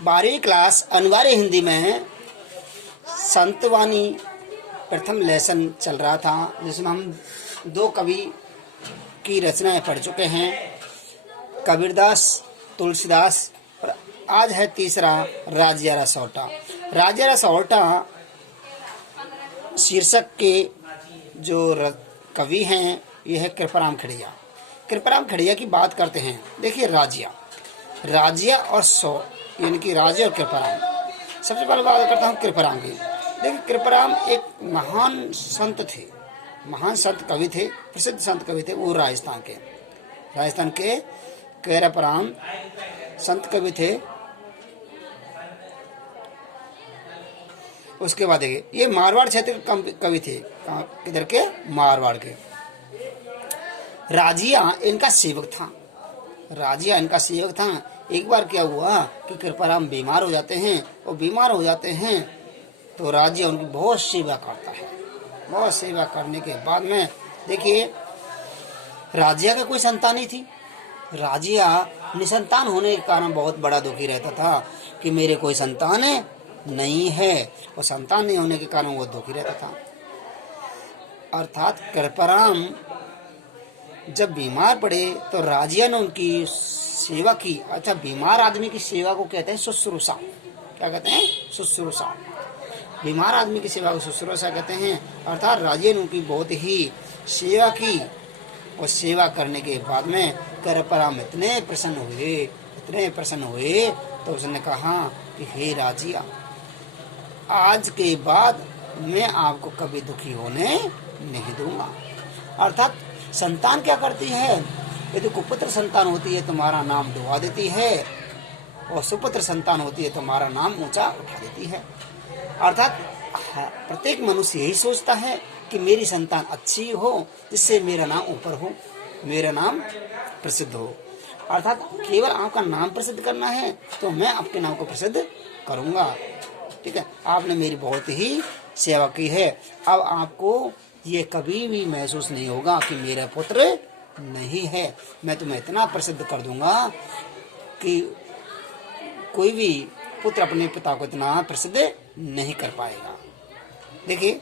12वीं क्लास अनिवार्य हिंदी में संतवानी प्रथम लेसन चल रहा था, जिसमें हम 2 कवि की रचनाएं पढ़ चुके हैं, कबीरदास, तुलसीदास, और आज है तीसरा राजिया रसौटा। राजिया रसौटा शीर्षक के जो कवि हैं ये है कृपाराम खड़िया। कृपाराम खड़िया की बात करते हैं। देखिए राजिया और सौ यानी कि राजिया और कृपाराम। सबसे पहले बात करता हूँ कृपाराम की। देखिए कृपाराम एक महान संत थे, महान संत कवि थे, प्रसिद्ध संत कवि थे। वो राजस्थान के कृपाराम संत कवि थे। उसके बाद देखिए ये मारवाड़ क्षेत्र के कवि थे। किधर के? मारवाड़ के। राजिया इनका सेवक था। एक बार क्या हुआ कि कृपाराम बीमार हो जाते हैं, और बीमार हो जाते हैं तो राजिया उनकी बहुत सेवा करता है। बहुत सेवा करने के बाद में देखिए राजिया का कोई संतान नहीं थी। राजिया निसंतान होने के कारण बहुत बड़ा दुखी रहता था कि मेरे कोई संतान नहीं है, और संतान नहीं होने के कारण वो दुखी रहता था। अर्थात कृपाराम जब बीमार पड़े तो राजिया ने उनकी सेवा की। अच्छा, बीमार आदमी की सेवा को कहते हैं शुश्रूषा। क्या कहते हैं? शुश्रूषा। बीमार आदमी की सेवा को शुश्रूषा कहते हैं। अर्थात राजिया ने उनकी बहुत ही सेवा की, और सेवा करने के बाद में कृपाराम इतने प्रसन्न हुए तो उसने कहा कि हे राजिया, आज के बाद मैं आपको कभी दुखी होने नहीं दूंगा। अर्थात संतान क्या करती है? यदि कुपुत्र संतान होती है तुम्हारा नाम डुबा देती है, और सुपुत्र संतान होती है तुम्हारा नाम ऊंचा उठा देती है। अर्थात प्रत्येक मनुष्य यही सोचता है कि मेरी संतान अच्छी हो, जिससे मेरा नाम ऊपर हो, मेरा नाम प्रसिद्ध हो। अर्थात केवल आपका नाम प्रसिद्ध करना है तो मैं आपके नाम को प्रसिद्ध करूंगा। ठीक है, आपने मेरी बहुत ही सेवा की है। अब आपको ये कभी भी महसूस नहीं होगा कि मेरा पुत्र नहीं है। मैं तुम्हें इतना प्रसिद्ध कर दूंगा कि कोई भी पुत्र अपने पिता को इतना प्रसिद्ध नहीं कर पाएगा। देखिए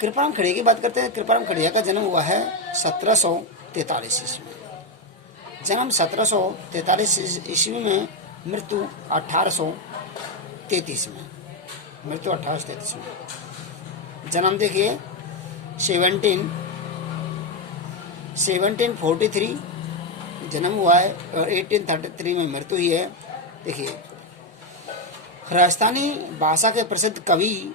कृपाराम खड़िया की बात करते हैं। कृपाराम खड़िया का जन्म हुआ है 1743 ईस्वी में। जन्म 1743 ईस्वी में, मृत्यु 1833 में। मृत्यु 1833 में। जन्म देखिए 1743 जन्म हुआ है, और 1833 में मृत्यु हुई है। देखिए राजस्थानी भाषा के प्रसिद्ध कवि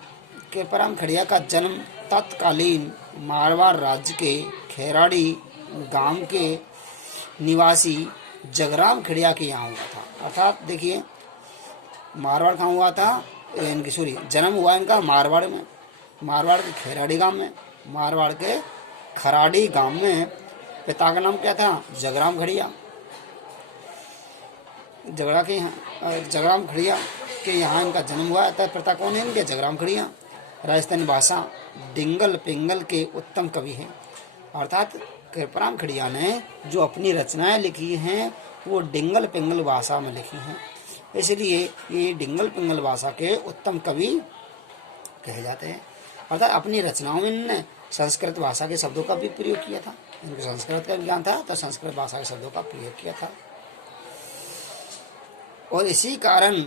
कृपाराम खड़िया का जन्म तत्कालीन मारवाड़ राज्य के खैराड़ी गांव के निवासी जगराम खड़िया के यहाँ हुआ था। अर्थात देखिए मारवाड़ कहाँ हुआ था? जन्म हुआ इनका मारवाड़ में, मारवाड़ के खैराड़ी गांव में, मारवाड़ के खराड़ी गांव में। पिता का नाम क्या था? जगराम खड़िया। जगराम खड़िया के यहाँ इनका जन्म हुआ था। पिता कौन है इनके? जगराम खड़िया। राजस्थानी भाषा डिंगल पिंगल के उत्तम कवि हैं। अर्थात कृपाराम खड़िया ने जो अपनी रचनाएं लिखी हैं वो डिंगल पिंगल भाषा में लिखी हैं, इसलिए ये डिंगल पिंगल भाषा के उत्तम कवि कहे जाते हैं। अर्थात अपनी रचनाओं में इन्होंने संस्कृत भाषा के शब्दों का भी प्रयोग किया था। इनको संस्कृत का ज्ञान था तो संस्कृत भाषा के शब्दों का प्रयोग किया था। और इसी कारण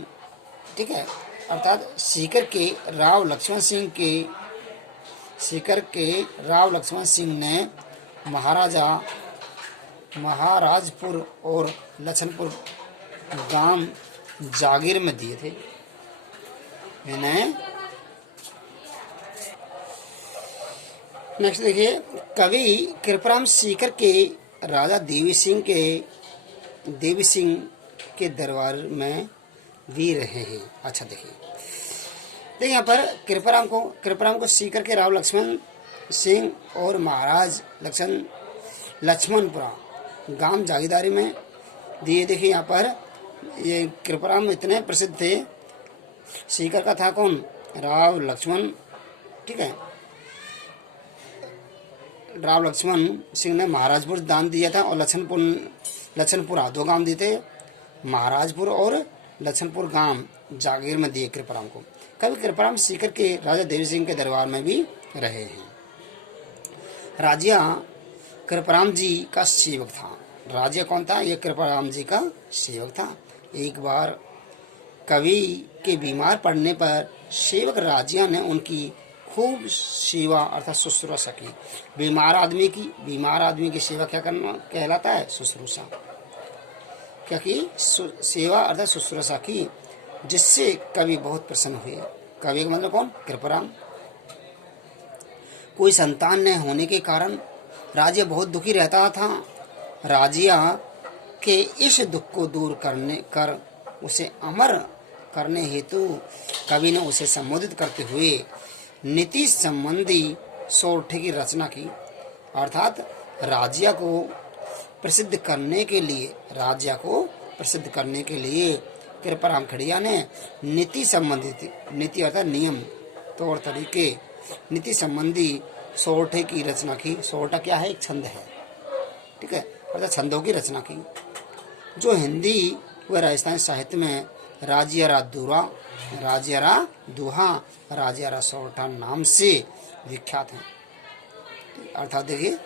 ठीक है, अर्थात सीकर के राव लक्ष्मण सिंह ने महाराजपुर और लछनपुर गांव जागीर में दिए थे इन्हें। नेक्स्ट देखिए, कवि कृपाराम सीकर के राजा देवी सिंह के दरबार में भी रहे हैं। अच्छा देखिए यहाँ पर कृपाराम को सीकर के राव लक्ष्मण सिंह और महाराज लक्ष्मणपुरा गांव जागीरदारी में दिए। देखिए यहाँ पर ये कृपाराम इतने प्रसिद्ध थे। सीकर का था कौन? राव लक्ष्मण। ठीक है, राव लक्ष्मण सिंह ने महाराजपुर दान दिया था, और लछनपुरा 2 गांव दिए थे, महाराजपुर और लक्षणपुर गांव जागीर में दिए कृपाराम को। कवि कृपाराम सीकर के राजा देवी सिंह के दरबार में भी रहे हैं। राजिया कृपाराम जी का सेवक था। राजिया कौन था? ये कृपाराम जी का सेवक था। एक बार कवि के बीमार पड़ने पर सेवक राजिया ने उनकी खूब सेवा अर्थात शुश्रूषा की। बीमार आदमी की सेवा क्या करना कहलाता है? शुश्रूषा। क्या की? सेवा अर्थात शुश्रूषा की, जिससे कवि बहुत प्रसन्न हुए। कवि का मतलब कौन? कृपाराम। कोई संतान न होने के कारण राजिया बहुत दुखी रहता था। राजिया के इस दुख को दूर कर उसे अमर करने हेतु कवि ने उसे संबोधित करते हुए नीति संबंधी सोरठे की रचना की। अर्थात राजिया को प्रसिद्ध करने के लिए कृपाराम खड़िया ने नीति संबंधित, नीति अर्थात नियम, तौर तरीके, नीति संबंधी सोरठे की रचना की। सोरठा क्या है? एक छंद है, ठीक है, अर्थात छंदों की रचना की, जो हिंदी व राजस्थानी साहित्य में राजियारा दुहा, राजियारा सोरठा नाम से विख्यात हैं। अर्थात देखिए,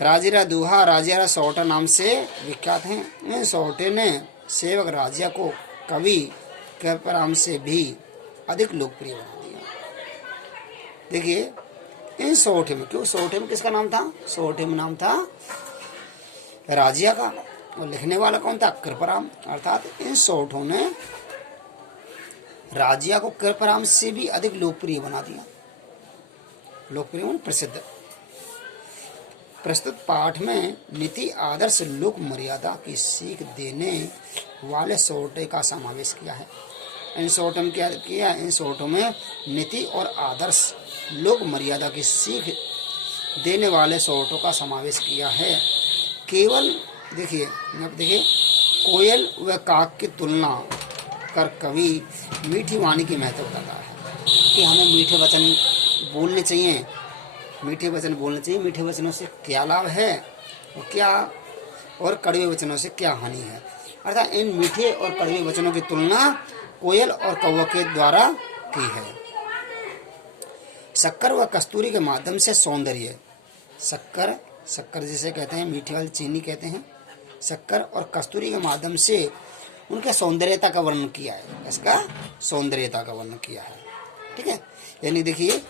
राजियारा दुहा, राजियारा सोरठा नाम से विख्यात हैं। इन सोरठे ने सेवक राजिया को कवि कृपाराम से भी अधिक लोकप्रिय बना दिया। देखिए, इन सोरठे में, क्यों सोरठे में किसका नाम था? सोरठे में नाम था राजिया का, और लिखने वाला कौन था? कृपाराम। अर्थात इन सोरठों ने राजिया को कृपाराम से भी अधिक लोकप्रिय बना दिया। लोकप्रिय और प्रसिद्ध। प्रस्तुत पाठ में नीति, आदर्श, लोक मर्यादा की सीख देने वाले सोरठे का समावेश किया है। इन सोरठों में क्या किया? इन सोरठों में नीति और आदर्श, लोक मर्यादा की सीख देने वाले सोरठों का समावेश किया है। केवल देखिए, कोयल व काक की तुलना कर कवि मीठी वाणी की महत्व बताता है कि हमें मीठे वचन बोलने चाहिए। मीठे वचनों से क्या लाभ है और कड़वे वचनों से क्या हानि है। अर्थात इन मीठे और कड़वे वचनों की तुलना कोयल और कौवा के द्वारा की है। शक्कर व कस्तूरी के माध्यम से सौंदर्य, शक्कर जिसे कहते हैं, मीठी वाली चीनी कहते हैं, शक्कर और कस्तूरी के माध्यम से उनके सौंदर्यता का वर्णन किया है। इसका सौंदर्यता का वर्णन किया है, ठीक है। यानी देखिए,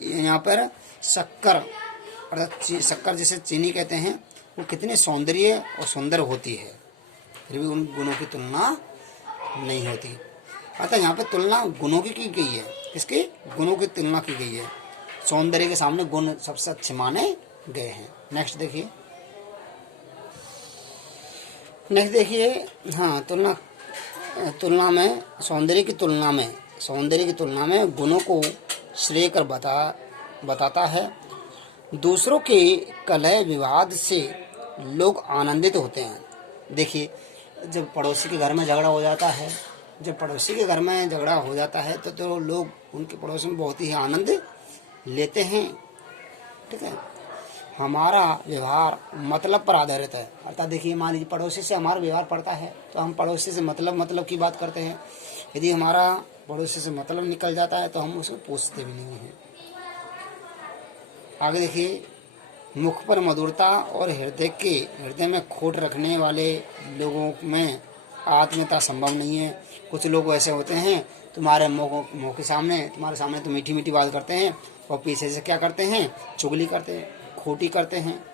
यहाँ पर शक्कर अर्थात शक्कर जिसे चीनी कहते हैं, वो कितने सौंदर्य और सुंदर होती है, फिर भी उन गुणों की तुलना नहीं होती। अतः यहाँ पर तुलना गुणों की गई है। किसके? गुणों की तुलना की गई है। सौंदर्य के सामने गुण सबसे अच्छे माने गए हैं। नेक्स्ट देखिए, हाँ, तुलना में सौंदर्य की तुलना में गुणों को श्रेय कर बताता है। दूसरों के कलह विवाद से लोग आनंदित होते हैं। देखिए, जब पड़ोसी के घर में झगड़ा हो जाता है तो लोग उनके पड़ोस में बहुत ही आनंद लेते हैं, ठीक है। हमारा व्यवहार मतलब पर आधारित है। अर्थात देखिए, मान लीजिए पड़ोसी से हमारा व्यवहार पड़ता है तो हम पड़ोसी से मतलब की बात करते हैं। यदि हमारा पड़ोसी से मतलब निकल जाता है तो हम उसको पूछते भी नहीं हैं। आगे देखिए, मुख पर मधुरता और हृदय में खोट रखने वाले लोगों में आत्मीयता संभव नहीं है। कुछ लोग ऐसे होते हैं, तुम्हारे मुंह के सामने, तुम्हारे सामने तो मीठी मीठी बात करते हैं और पीछे से क्या करते हैं? चुगली करते हैं, खोटी करते हैं,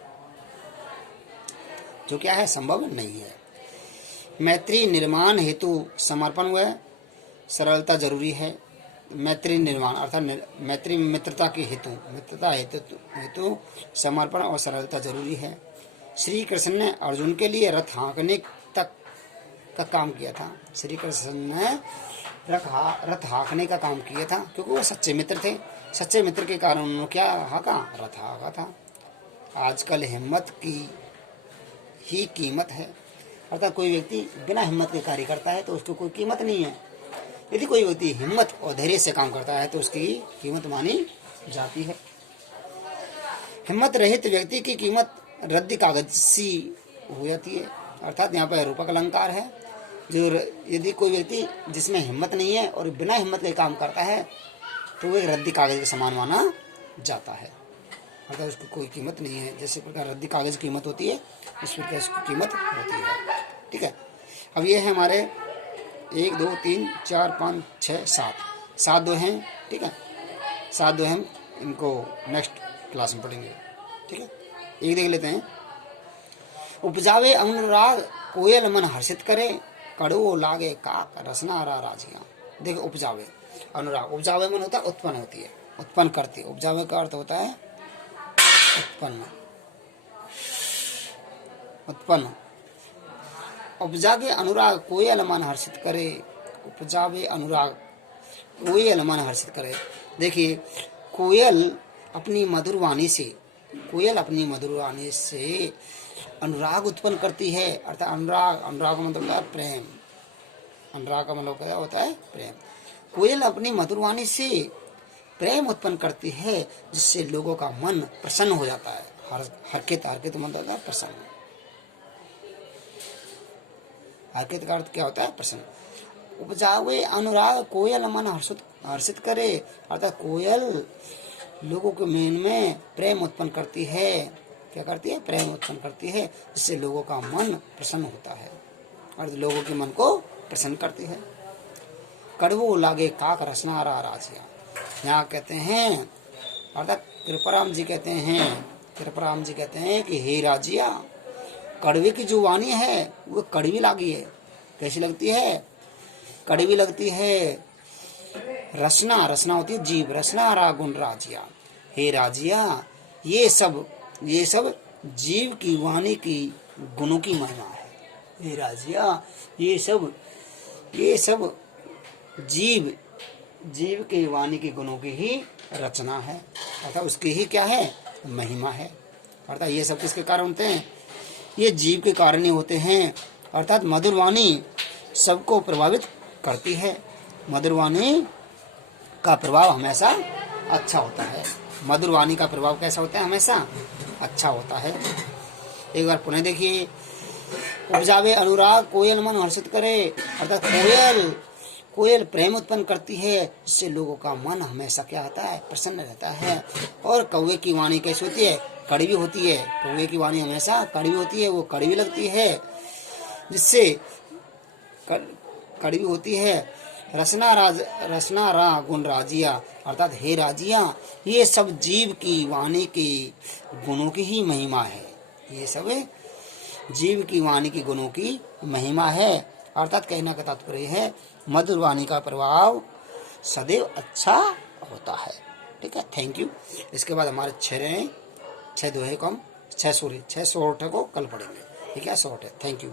जो क्या है? संभव नहीं है। मैत्री निर्माण हेतु समर्पण व सरलता जरूरी है। मैत्री निर्माण अर्थात मैत्री मित्रता हेतु समर्पण और सरलता जरूरी है। श्री कृष्ण ने अर्जुन के लिए रथ हाँकने तक का काम किया था। श्री कृष्ण ने रथ हाँकने का काम किया था, क्योंकि वो सच्चे मित्र थे। सच्चे मित्र के कारण उन्होंने क्या हाँका? रथ हाँका था। आजकल हिम्मत की ही कीमत है। अर्थात कोई व्यक्ति बिना हिम्मत के कार्य करता है तो उसकी कोई कीमत नहीं है। यदि कोई व्यक्ति हिम्मत और धैर्य से काम करता है तो उसकी कीमत मानी जाती है। हिम्मत रहित व्यक्ति की कीमत रद्दी कागज सी हो जाती है। अर्थात यहाँ पर रूपक अलंकार है। यदि कोई व्यक्ति जिसमें हिम्मत नहीं है और बिना हिम्मत के काम करता है तो वो एक रद्दी कागज के समान माना जाता है, मतलब उसकी कोई कीमत नहीं है। जैसे प्रकार रद्दी कागज की कीमत होती है, इस प्रकार उसकी कीमत होती है। ठीक है, अब ये है हमारे 1 2 3 4 5 6 7 दो हैं। ठीक है, 7 दो हैं, इनको नेक्स्ट क्लास में पढ़ेंगे। ठीक है, एक देख लेते हैं। उपजावे अनुराग कोयल मन हर्षित करे, कड़वो लागे काक रसना राजिया। देखो, उपजावे अनुराग, उपजावे मन होता है उत्पन्न होती है, उत्पन्न करती है। उपजावे का अर्थ होता है उत्पन्न, उत्पन्न। उपजावे अनुराग कोयल मन हर्षित करे, उपजावे अनुराग कोयल मन हर्षित करे। देखिए, कोयल अपनी मधुर वाणी से, कोयल अपनी मधुर वाणी से अनुराग उत्पन्न करती है। अर्थात अनुराग, अनुराग का मतलब होता है प्रेम, अनुराग का मतलब क्या होता है? प्रेम। कोयल अपनी मधुर वाणी से प्रेम उत्पन्न करती है, जिससे लोगों का मन प्रसन्न हो जाता है। हर्षित, हर्षित मतलब प्रसन्न, हर्षित का अर्थ क्या होता है? प्रसन्न। उपजावे अनुराग कोयल मन हर्षित करे, अर्थात कोयल लोगों के मन में प्रेम उत्पन्न करती है। क्या करती है? प्रेम उत्पन्न करती है, जिससे लोगों का मन प्रसन्न होता है और लोगों के मन को प्रसन्न करती है। कड़वो लागे काक रसना राजिया, यहाँ कहते हैं, अर्थात कृपाराम जी कहते हैं, कृपाराम जी कहते हैं कि हे राजिया, कड़वे की जो वाणी है वो कड़वी लागी है। कैसी लगती है? कड़वी लगती है। रसना, रसना होती है जीव, रसना रा गुण राजिया। हे राजिया, ये सब जीव की वाणी की गुणों की महिमा है। हे राजिया, ये सब जीव के वाणी की गुणों की ही रचना है, अर्थात उसकी ही क्या है? महिमा है। अर्थात ये सब किसके कारण होते हैं? ये जीव के कारण ही होते हैं। अर्थात मधुर वाणी सबको प्रभावित करती है। मधुर वाणी का प्रभाव हमेशा अच्छा होता है। मधुर वाणी का प्रभाव कैसा होता है? हमेशा अच्छा होता है। एक बार पुनः देखिए। उपजावे अनुराग कोयल मन हर्षित करे, अर्थात कोयल प्रेम उत्पन्न करती है, जिससे लोगों का मन हमेशा क्या होता है? प्रसन्न रहता है। और कौवे की वाणी कैसी होती है? कड़वी होती है। कौवे की वाणी हमेशा कड़वी होती है, वो कड़वी लगती है, जिससे कड़वी होती है। रसना रा गुण राजिया, अर्थात हे राजिया, ये सब जीव की वाणी के गुणों की ही महिमा है। ये सब जीव की वाणी की गुणों की महिमा है। अर्थात कहने का तात्पर्य है, मधुर वाणी का प्रभाव सदैव अच्छा होता है। ठीक है, थैंक यू। इसके बाद हमारे 6 दोहे को हम 6 सोर्ट को कल पढ़ेंगे। ठीक है, शॉर्ट है। Thank you.